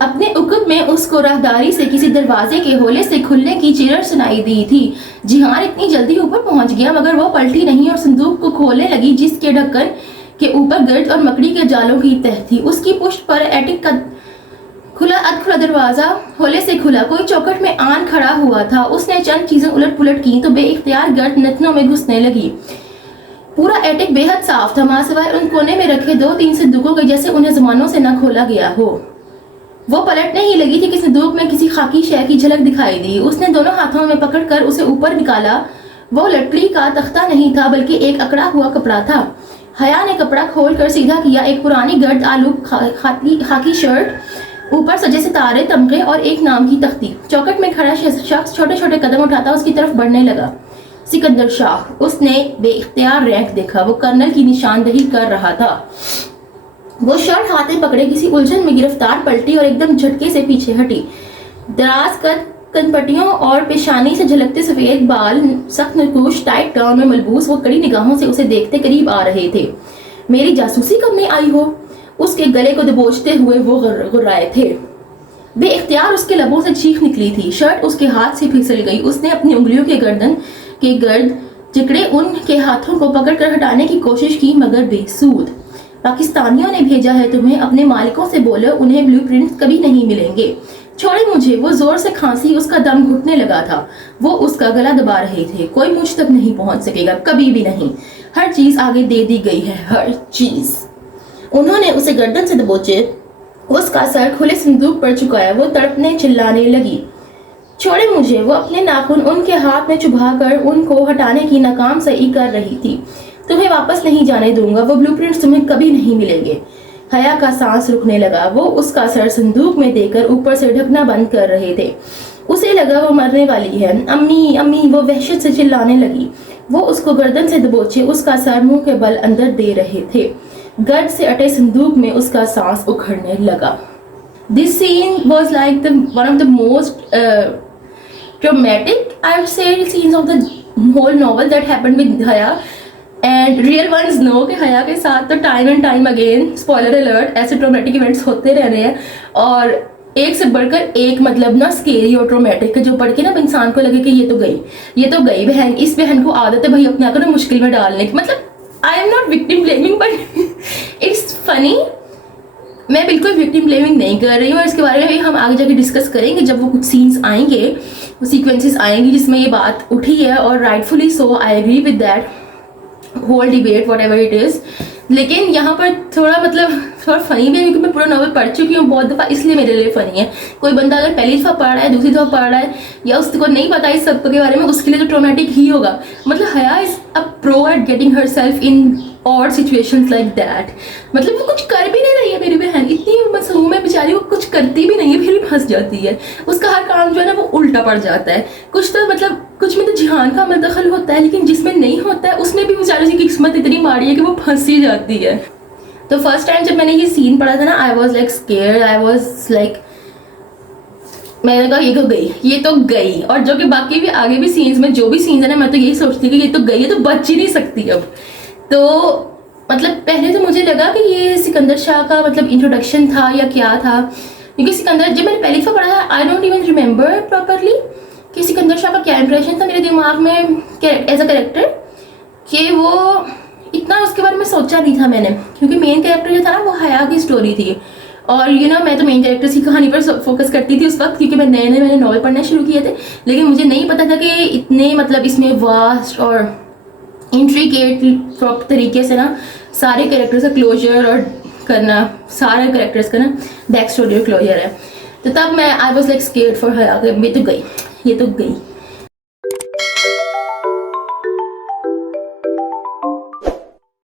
اپنے عقب میں اس کو راہداری سے کسی دروازے کے ہولے سے کھلنے کی چیرر سنائی دی تھی۔ جہان اتنی جلدی اوپر پہنچ گیا مگر وہ پلٹی نہیں اور صندوق کو کھولنے لگی جس کے ڈھکن کے اوپر گرد اور مکڑی کے جالوں کی تہ تھی۔ اس کی پشت پر ایٹک کا کھلا دروازہ ہولے سے کھلا۔ کوئی چوکٹ میں آن کھڑا ہوا تھا۔ اس نے چند چیزیں الٹ پلٹ کی تو بے اختیار گرد نتنوں میں گھسنے لگی۔ پورا ایٹک بے حد صاف تھا، ماں سوائے ان کونے میں رکھے 2-3 صندوقوں کے جیسے انہیں زمانوں سے نہ کھولا گیا ہو۔ وہ پلٹنے ہی لگی تھی کہ صندوق میں کسی خاکی شے کی جھلک دکھائی دی۔ اس نے دونوں ہاتھوں میں پکڑ کر اسے اوپر نکالا۔ وہ لکڑی کا تختہ نہیں تھا بلکہ ایک اکڑا ہوا کپڑا تھا۔ حیا نے کپڑا کھول کر سیدھا کیا۔ ایک پرانی گرد آلوب خاکی شرٹ، اوپر سجے ستارے، تمغے اور ایک نام کی تختی۔ چوکٹ میں کھڑا شخص چھوٹے چھوٹے قدم اٹھاتا اس کی طرف بڑھنے لگا۔ سکندر شاہ۔ اس نے بے اختیار رینک دیکھا۔ وہ کرنل کی نشاندہی کر رہا تھا۔ وہ شرٹ ہاتھ میں پکڑے کسی الجھن میں گرفتار پلٹی اور ایک دم جھٹکے سے پیچھے ہٹی۔ دراز کن پٹیوں اور پیشانی سے جھلکتے سفید بال، سخت نقوش ٹائٹ گاؤن میں ملبوس، وہ کڑی نگاہوں سے اسے دیکھتے قریب آ رہے تھے۔ میری جاسوسی کرنے آئی ہو؟ اس کے گلے کو دبوچتے ہوئے وہ غرائے تھے۔ بے اختیار اس کے لبوں سے چیخ نکلی تھی۔ شرٹ اس کے ہاتھ سے پھسل گئی۔ اس نے اپنی انگلیوں کے گردن کے گرد جکڑے ان کے ہاتھوں کو پکڑ کر ہٹانے کی کوشش کی مگر بے سود۔ پاکستانیوں نے بھیجا ہے تمہیں، اپنے مالکوں سے بولو انہیں بلیو پرنٹس کبھی نہیں ملیں گے۔ چھوڑے مجھے۔ وہ زور سے کھانسی، اس کا دم گھٹنے لگا تھا۔ وہ اس کا گلا دبا رہے تھے۔ کوئی مجھ تک نہیں پہنچ سکے گا، کبھی بھی نہیں۔ ہر چیز آگے دے دی گئی ہے، ہر چیز۔ انہوں نے اسے گردن سے دبوچے، اس کا سر کھلے صندوق پر چکایا۔ وہ تڑپنے چلانے لگی۔ چھوڑے مجھے۔ وہ اپنے ناخن ان کے ہاتھ میں چبھا کر ان کو ہٹانے کی ناکام سعی کر رہی تھی۔ تمہیں واپس نہیں جانے دوں گا، وہ بلیو پرنٹس تمہیں کبھی نہیں ملیں گے۔ حیا کا سانس رکنے لگا۔ وہ اس کا سر صندوق میں دے کر اوپر سے ڈھکنا بند کر رہے تھے۔ اسے لگا وہ مرنے والی ہے۔ امی امی، وہ وحشت سے چلانے لگی۔ وہ اس کو گردن سے دبوچے اس کا سر منہ کے بل اندر دے رہے تھے۔ گرد سے اٹے صندوق میں اس کا سانس اکھڑنے لگا۔ This scene was like one of the most traumatic, I would say, scenes of the whole novel that happened with Haya. And real ones know کہ حیا کے ساتھ تو time and time again, spoiler alert، ایسے traumatic events ہوتے رہ رہے ہیں اور ایک سے بڑھ کر ایک، مطلب نا scary اور traumatic، جو پڑھ کے نا انسان کو لگے کہ یہ تو گئی بہن، اس بہن کو عادت ہے بھائی اپنے آپ کو نا مشکل میں ڈالنے کی۔ مطلب I am not victim blaming but it's funny۔ میں بالکل وکٹم بلیمنگ نہیں کر رہی ہوں اور اس کے بارے میں بھی ہم آگے جا کے ڈسکس کریں گے جب وہ کچھ سینس آئیں گے، وہ سیکوینسز آئیں گی جس میں یہ بات اٹھی ہے اور rightly so, I agree with that whole debate whatever it is. لیکن یہاں پر تھوڑا فنی بھی ہے کیونکہ میں پورا ناول پڑھ چکی ہوں بہت دفعہ، اس لیے میرے لیے فنی ہے۔ کوئی بندہ اگر پہلی دفعہ پڑھ رہا ہے، دوسری دفعہ پڑھ رہا ہے یا اس کو نہیں پتا اس سب کے بارے میں، اس کے لیے تو ٹرومیٹک ہی ہوگا۔ مطلب Haya is a pro at getting herself in اور سچویشنز لائک دیٹ۔ مطلب وہ کچھ کر بھی نہیں رہی ہے میری بہن، اتنی معصوم ہے بیچاری، وہ کچھ کرتی بھی نہیں ہے پھر بھی پھنس جاتی ہے۔ اس کا ہر کام جو ہے نا وہ الٹا پڑ جاتا ہے۔ کچھ میں تو جہان کا عمل دخل ہوتا ہے لیکن جس میں نہیں ہوتا ہے اس میں بھی بیچاری کی قسمت اتنی ماڑی ہے کہ وہ پھنس ہی جاتی ہے۔ تو فرسٹ ٹائم جب میں نے یہ سین پڑھا تھا نا، I was like scared, I was like, میں نے کہا یہ تو گئی۔ اور جو کہ باقی بھی آگے بھی سینز میں جو بھی سینز ہیں نا، میں تو یہی سوچتی کہ یہ تو گئی ہے تو بچ ہی نہیں سکتی اب۔ تو مطلب پہلے تو مجھے لگا کہ یہ سکندر شاہ کا مطلب انٹروڈکشن تھا یا کیا تھا، کیونکہ سکندر جب میں نے پہلی دفعہ پڑھا تھا I don't even remember properly کہ سکندر شاہ کا کیا امپریشن تھا میرے دماغ میں ایز اے کریکٹر، کہ وہ اتنا اس کے بارے میں سوچا نہیں تھا میں نے، کیونکہ مین کریکٹر جو تھا نا وہ حیا کی اسٹوری تھی اور میں تو مین کریکٹر کی کہانی پر فوکس کرتی تھی اس وقت، کیونکہ میں نے ناول پڑھنا شروع کیے تھے، لیکن مجھے نہیں پتا تھا کہ اتنے مطلب اس میں واسٹ اور انٹریکیٹ طریقے سے نا سارے کریکٹرز کا کلوجر اور کرنا، سارے کریکٹرز کا نا بیک اسٹوری اور کلوجر ہے۔ تو تب میں I was like scared for حیا کہ یہ تو گئی۔